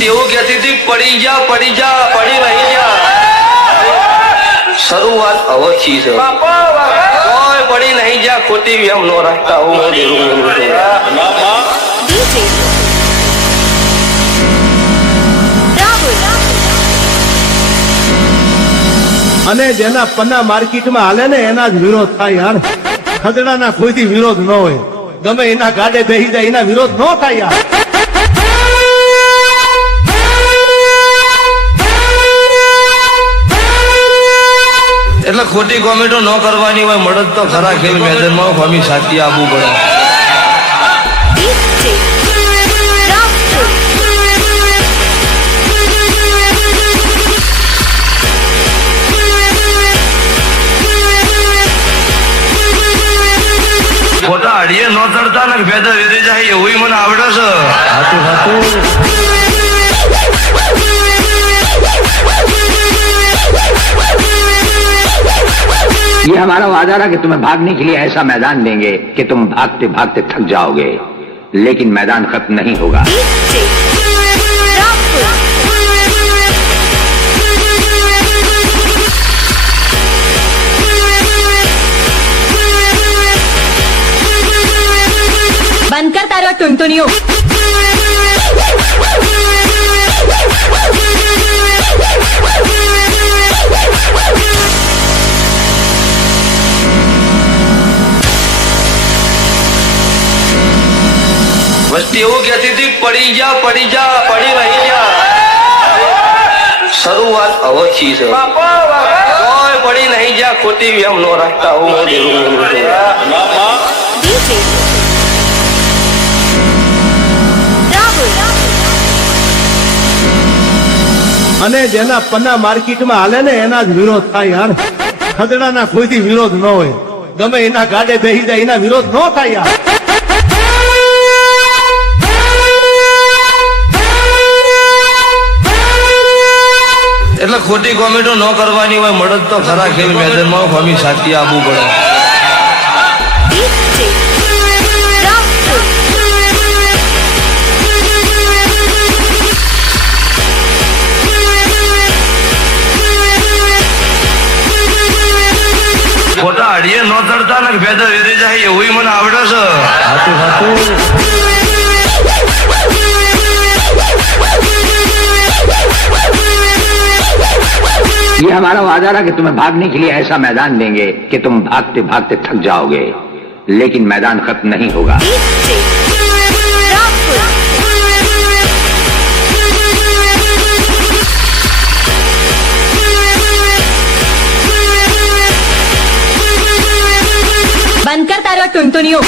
વસ્તી એવું કહેતી હતી પડી જા પડી નહીં જા શરૂઆત અવશ્ય છે કોઈ પડી નહીં જા ખોટી એમ ન રાખતા અને જેના પન્ના માર્કેટમાં હાલે ને એના જ વિરોધ થાય યાર ખદડાના કોઈથી વિરોધ ન હોય ગમે એના ગાડે બેસી જાય એના વિરોધ ન થાય યાર એટલે ખોટી કોમેન્ટો ન કરવાની હોય મળદ તો ખરા ખેલ મેદાનમાં ફમી સાચી આપવું પડે ખોટા અડીએ ન ચડતા ને ભેદા વેરી જાય એવું મને આવડે છે હાથું હાથું ये हमारा वादा रहा कि तुम्हें भागने के लिए ऐसा मैदान देंगे कि तुम भागते भागते थक जाओगे लेकिन मैदान खत्म नहीं होगा बंद कर तारो टुनटुनियों વસ્તી એવું કહેતી હતી પડી જા પડી નહીં જા શરૂઆત અવશ્ય છે કોઈ પડી નહીં જા ખોટી એમ ન રાખતા અને જેના પન્ના માર્કેટમાં હાલે ને એના જ વિરોધ થાય યાર ખદડાના કોઈથી વિરોધ ન હોય ગમે એના ગાડે બેસી જાય એના વિરોધ ન થાય યાર એટલે ખોટી કોમેન્ટો ન કરવાની હોય મળદ તો ખરા ખેલ મેદાનમાં ફમી સાચી આપવું પડે ખોટા અડીએ ન ચડતા ને ભેદા વેરી જાય એવું મને આવડે છે હાથું હાથું ये हमारा वादा रहा कि तुम्हें भागने के लिए ऐसा मैदान देंगे कि तुम भागते भागते थक जाओगे लेकिन मैदान खत्म नहीं होगा बंद कर तारो टुनटुनियों